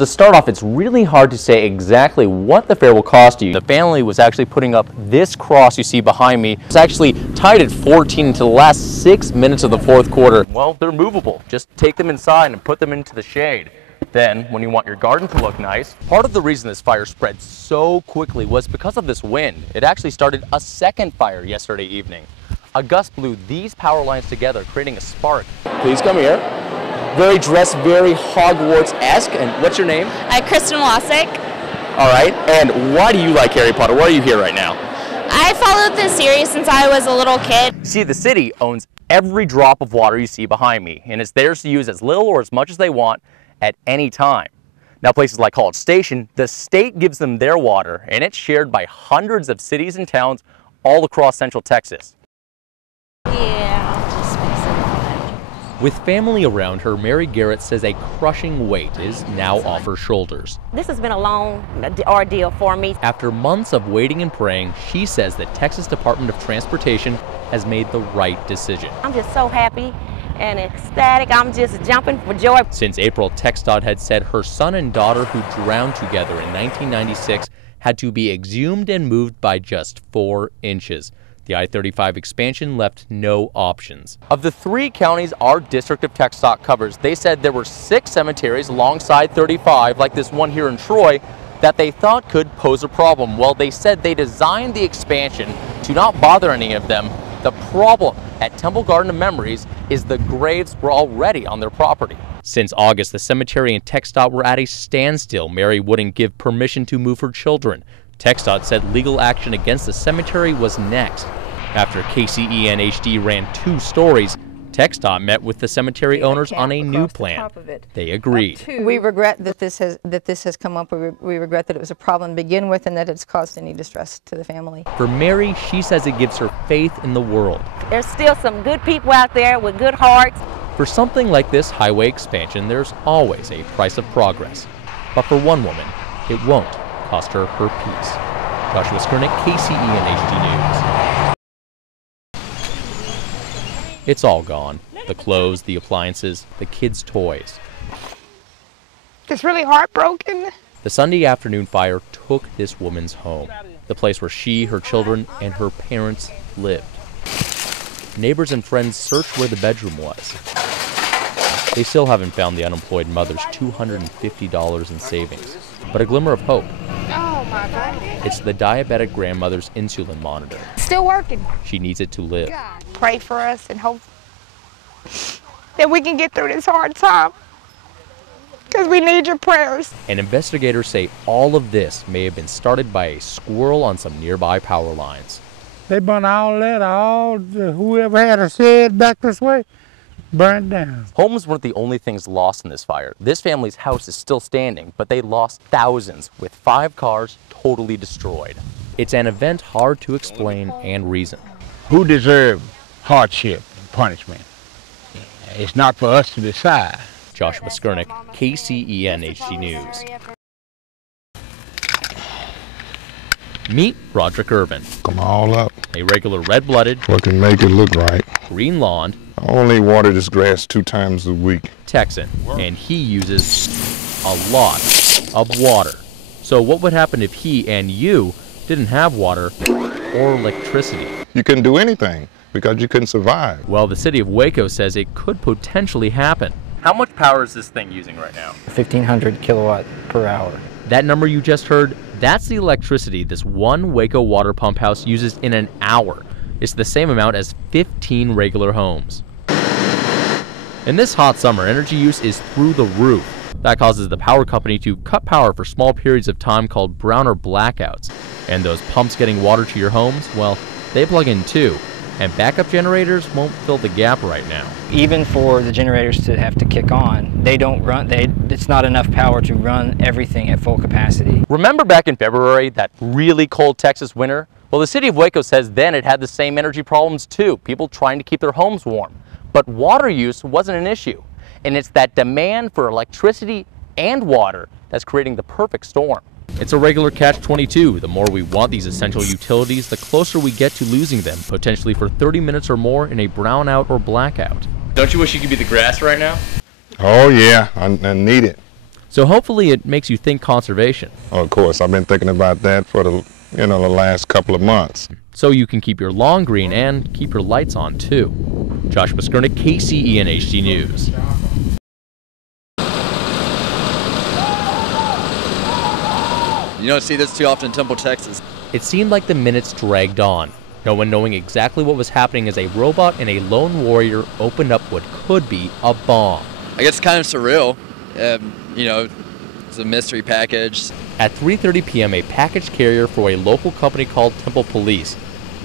To start off, it's really hard to say exactly what the fare will cost you. The family was actually putting up this cross you see behind me. It's actually tied at 14 into the last 6 minutes of the fourth quarter. Well, they're movable. Just take them inside and put them into the shade. Then, when you want your garden to look nice, part of the reason this fire spread so quickly was because of this wind. It actually started a second fire yesterday evening. A gust blew these power lines together, creating a spark. Please come here. Very dressed, very Hogwarts-esque. And what's your name? Kristen Wasik. All right. And why do you like Harry Potter? Why are you here right now? I followed this series since I was a little kid. See, the city owns every drop of water you see behind me, and it's theirs to use as little or as much as they want at any time. Now, places like College Station, the state gives them their water, and it's shared by hundreds of cities and towns all across Central Texas. With family around her, Mary Garrett says a crushing weight is now off her shoulders. This has been a long ordeal for me. After months of waiting and praying, she says the Texas Department of Transportation has made the right decision. I'm just so happy and ecstatic. I'm just jumping for joy. Since April, TxDOT had said her son and daughter who drowned together in 1996 had to be exhumed and moved by just 4 inches. The I-35 expansion left no options. Of the 3 counties our district of TxDOT covers, they said there were 6 cemeteries alongside 35, like this one here in Troy, that they thought could pose a problem. Well, they said they designed the expansion to not bother any of them. The problem at Temple Garden of Memories is the graves were already on their property. Since August, the cemetery and TxDOT were at a standstill. Mary wouldn't give permission to move her children. TxDOT said legal action against the cemetery was next. After KCEN HD ran 2 stories, TxDOT met with the cemetery owners on a new plan. They agreed. We regret that this has come up. We regret that it was a problem to begin with and that it's caused any distress to the family. For Mary, she says it gives her faith in the world. There's still some good people out there with good hearts. For something like this highway expansion, there's always a price of progress. But for one woman, it won't cost her her peace. Joshua Skurnick, KCEN HD News. It's all gone. The clothes, the appliances, the kids' toys. Just really heartbroken. The Sunday afternoon fire took this woman's home, the place where she, her children, and her parents lived. Neighbors and friends searched where the bedroom was. They still haven't found the unemployed mother's $250 in savings, but a glimmer of hope. Oh my God. It's the diabetic grandmother's insulin monitor. Still working. She needs it to live. God, pray for us and hope that we can get through this hard time, because we need your prayers. And investigators say all of this may have been started by a squirrel on some nearby power lines. They burned whoever had a shed back this way, burned down. Homes weren't the only things lost in this fire. This family's house is still standing, but they lost thousands, with 5 cars totally destroyed. It's an event hard to explain and reason. Who deserved hardship and punishment? It's not for us to decide. Joshua Skurnick, KCEN HD News. Meet Roderick Irvin. Come all up. A regular red-blooded, What can make it look right? green-lawned, I only water this grass 2 times a week. Texan, and he uses a lot of water. So what would happen if he and you didn't have water or electricity? You couldn't do anything because you couldn't survive. Well, the city of Waco says it could potentially happen. How much power is this thing using right now? 1,500 kilowatt per hour. That number you just heard, that's the electricity this one Waco water pump house uses in an hour. It's the same amount as 15 regular homes. In this hot summer, energy use is through the roof. That causes the power company to cut power for small periods of time called browner blackouts. And those pumps getting water to your homes, well, they plug in too. And backup generators won't fill the gap right now. Even for the generators to have to kick on, they don't run, it's not enough power to run everything at full capacity. Remember back in February, that really cold Texas winter? Well, the city of Waco says then it had the same energy problems too, people trying to keep their homes warm. But water use wasn't an issue. And it's that demand for electricity and water that's creating the perfect storm. It's a regular catch-22. The more we want these essential utilities, the closer we get to losing them, potentially for 30 minutes or more in a brownout or blackout. Don't you wish you could be the grass right now? Oh yeah, I need it. So hopefully it makes you think conservation. Of course, I've been thinking about that for the last couple of months. So you can keep your lawn green and keep your lights on too. Joshua Skurnick, KCEN HD News. You don't see this too often in Temple, Texas. It seemed like the minutes dragged on. No one knowing exactly what was happening as a robot and a lone warrior opened up what could be a bomb. I guess it's kind of surreal. It's a mystery package. At 3:30 p.m., a package carrier for a local company called Temple Police.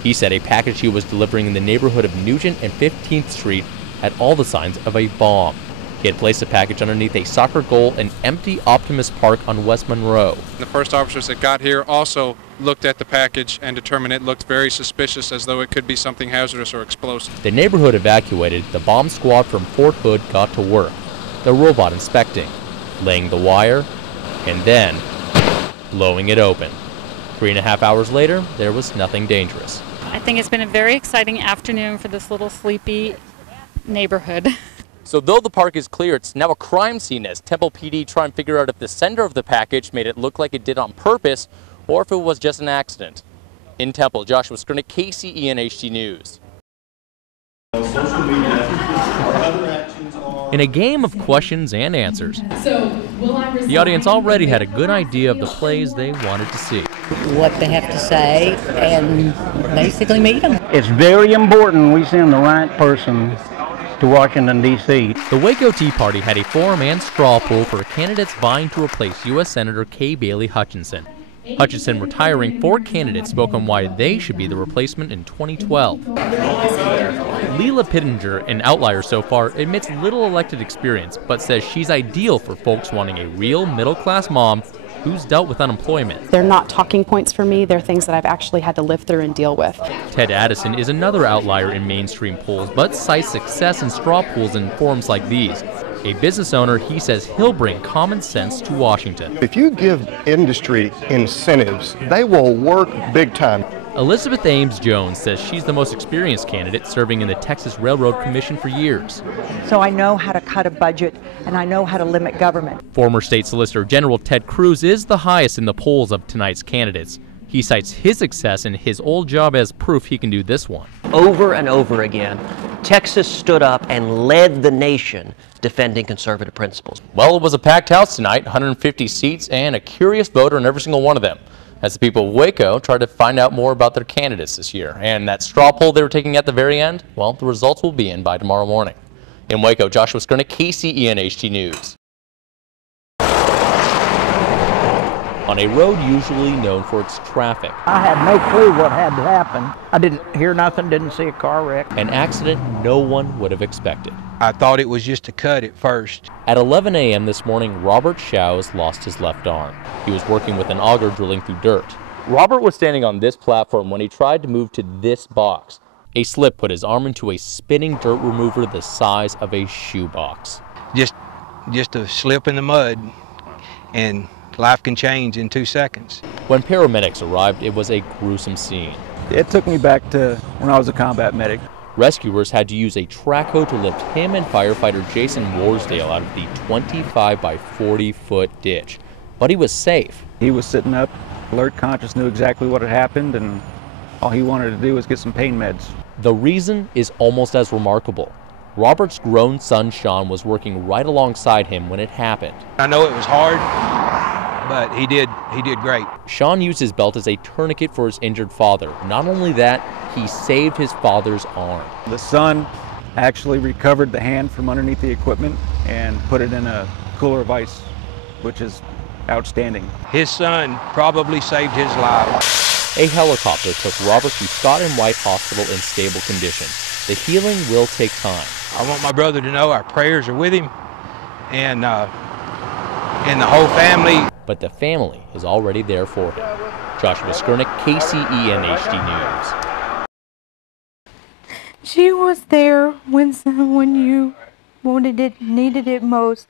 He said a package he was delivering in the neighborhood of Nugent and 15th Street had all the signs of a bomb. He had placed the package underneath a soccer goal in empty Optimus Park on West Monroe. The first officers that got here also looked at the package and determined it looked very suspicious, as though it could be something hazardous or explosive. The neighborhood evacuated. The bomb squad from Fort Hood got to work. The robot inspecting, laying the wire, and then blowing it open. 3.5 hours later, there was nothing dangerous. I think it's been a very exciting afternoon for this little sleepy neighborhood. So though the park is clear, it's now a crime scene as Temple PD try and figure out if the sender of the package made it look like it did on purpose or if it was just an accident. In Temple, Joshua Skurnick, KCEN HD News. In a game of questions and answers, the audience already had a good idea of the plays they wanted to see. What they have to say and basically meet them. It's very important we send the right person to Washington, D.C. The Waco Tea Party had a forum and straw poll for candidates vying to replace U.S. Senator Kay Bailey Hutchinson. Hutchinson retiring 4 candidates spoke on why they should be the replacement in 2012. Leela Pittenger, an outlier so far, admits little elected experience, but says she's ideal for folks wanting a real middle-class mom who's dealt with unemployment. They're not talking points for me, they're things that I've actually had to live through and deal with. Ted Addison is another outlier in mainstream polls, but cites success in straw polls in forums like these. A business owner, he says he'll bring common sense to Washington. If you give industry incentives, they will work big time. Elizabeth Ames Jones says she's the most experienced candidate, serving in the Texas Railroad Commission for years. So I know how to cut a budget and I know how to limit government. Former State Solicitor General Ted Cruz is the highest in the polls of tonight's candidates. He cites his success in his old job as proof he can do this one. Over and over again, Texas stood up and led the nation defending conservative principles. Well, it was a packed house tonight, 150 seats, and a curious voter in every single one of them, as the people of Waco tried to find out more about their candidates this year. And that straw poll they were taking at the very end, well, the results will be in by tomorrow morning. In Waco, Joshua Skurnick, KCEN HD News. On a road usually known for its traffic, I had no clue what had to happen. I didn't hear nothing, didn't see a car wreck. An accident no one would have expected. I thought it was just a cut at first. At 11 a.m. this morning, Robert Shows lost his left arm. He was working with an auger drilling through dirt. Robert was standing on this platform when he tried to move to this box. A slip put his arm into a spinning dirt remover the size of a shoebox. Just a slip in the mud, and life can change in 2 seconds. When paramedics arrived, it was a gruesome scene. It took me back to when I was a combat medic. Rescuers had to use a track hoe to lift him and firefighter Jason Warsdale out of the 25 by 40 foot ditch. But he was safe. He was sitting up, alert, conscious, knew exactly what had happened, and all he wanted to do was get some pain meds. The reason is almost as remarkable. Robert's grown son Sean was working right alongside him when it happened. I know it was hard, but he did great. Sean used his belt as a tourniquet for his injured father. Not only that, he saved his father's arm. The son actually recovered the hand from underneath the equipment and put it in a cooler of ice, which is outstanding. His son probably saved his life. A helicopter took Robert to Scott and White Hospital in stable condition. The healing will take time. I want my brother to know our prayers are with him and the whole family. But the family is already there for him. Joshua Skurnick, KCEN HD News. She was there when you wanted it, needed it most.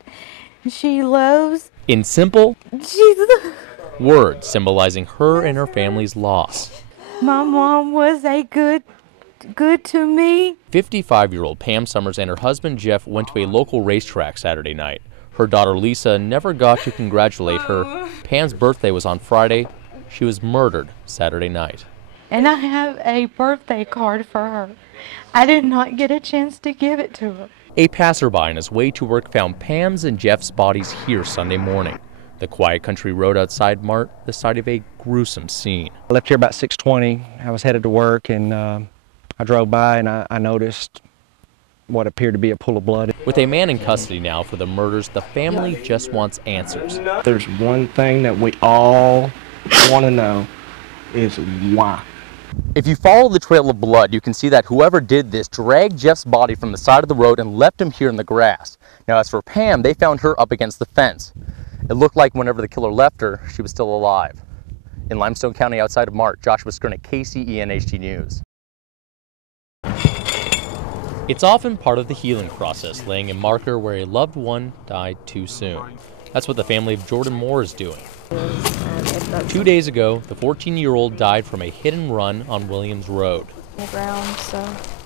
She loves. In simple Jesus. Words symbolizing her and her family's loss. My mom was good to me. 55-year-old Pam Summers and her husband Jeff went to a local racetrack Saturday night. Her daughter Lisa never got to congratulate her. Pam's birthday was on Friday. She was murdered Saturday night. And I have a birthday card for her. I did not get a chance to give it to her. A passerby on his way to work found Pam's and Jeff's bodies here Sunday morning. The quiet country road outside Mart, the site of a gruesome scene. I left here about 6:20. I was headed to work, and I drove by and I noticed what appeared to be a pool of blood. With a man in custody now for the murders, the family just wants answers. There's one thing that we all want to know is why. If you follow the trail of blood, you can see that whoever did this dragged Jeff's body from the side of the road and left him here in the grass. Now, as for Pam, they found her up against the fence. It looked like whenever the killer left her, she was still alive. In Limestone County outside of Mart, Joshua Skurnick, KCEN HD News. It's often part of the healing process, laying a marker where a loved one died too soon. That's what the family of Jordan Moore is doing. 2 days ago, the 14-year-old died from a hit and run on Williams Road.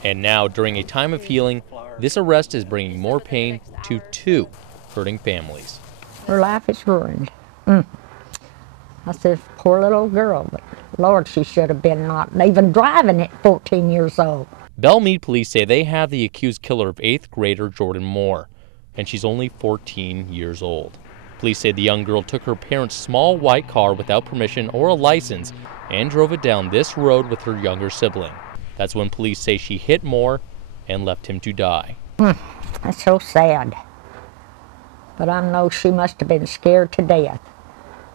And now, during a time of healing, this arrest is bringing more pain to two hurting families. Her life is ruined. I said, poor little girl, but Lord, she should have been not even driving at 14 years old. Belle Meade police say they have the accused killer of 8th grader Jordan Moore, and she's only 14 years old. Police say the young girl took her parents' small white car without permission or a license and drove it down this road with her younger sibling. That's when police say she hit Moore and left him to die. That's so sad. But I know she must have been scared to death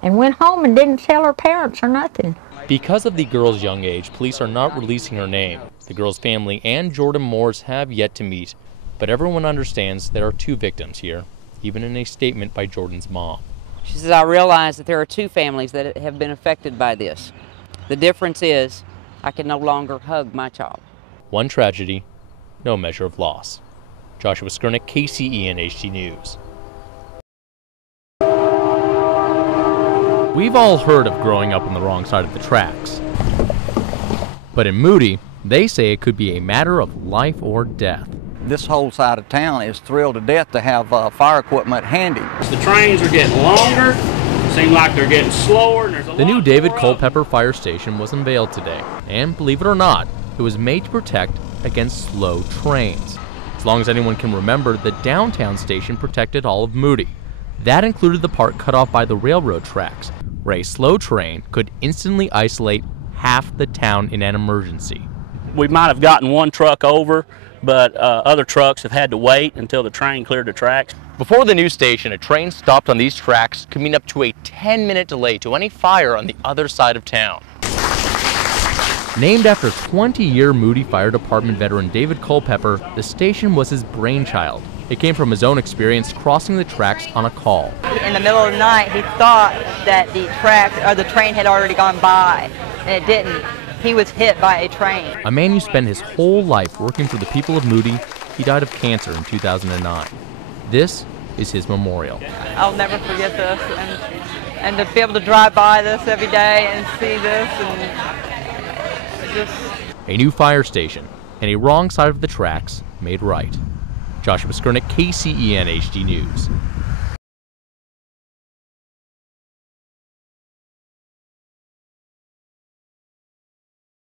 and went home and didn't tell her parents or nothing. Because of the girl's young age, police are not releasing her name. The girl's family and Jordan Moore's have yet to meet, but everyone understands there are two victims here, even in a statement by Jordan's mom. She says, I realize that there are two families that have been affected by this. The difference is I can no longer hug my child. One tragedy, no measure of loss. Joshua Skurnick, KCEN HD News. We've all heard of growing up on the wrong side of the tracks. But in Moody, they say it could be a matter of life or death. This whole side of town is thrilled to death to have fire equipment handy. The trains are getting longer, seem like they're getting slower. And there's the new David Culpeper Fire Station was unveiled today, and believe it or not, it was made to protect against slow trains. As long as anyone can remember, the downtown station protected all of Moody. That included the part cut off by the railroad tracks, where a slow train could instantly isolate half the town in an emergency. We might have gotten one truck over, but other trucks have had to wait until the train cleared the tracks. Before the new station, a train stopped on these tracks could mean up to a 10-minute delay to any fire on the other side of town. Named after 20-year Moody Fire Department veteran David Culpeper, the station was his brainchild. It came from his own experience crossing the tracks on a call. In the middle of the night, he thought that the train had already gone by, and it didn't. He was hit by a train. A man who spent his whole life working for the people of Moody, he died of cancer in 2009. This is his memorial. I'll never forget this, and to be able to drive by this every day and see this, and just... A new fire station and a wrong side of the tracks made right. Joshua Skurnick, KCEN HD News.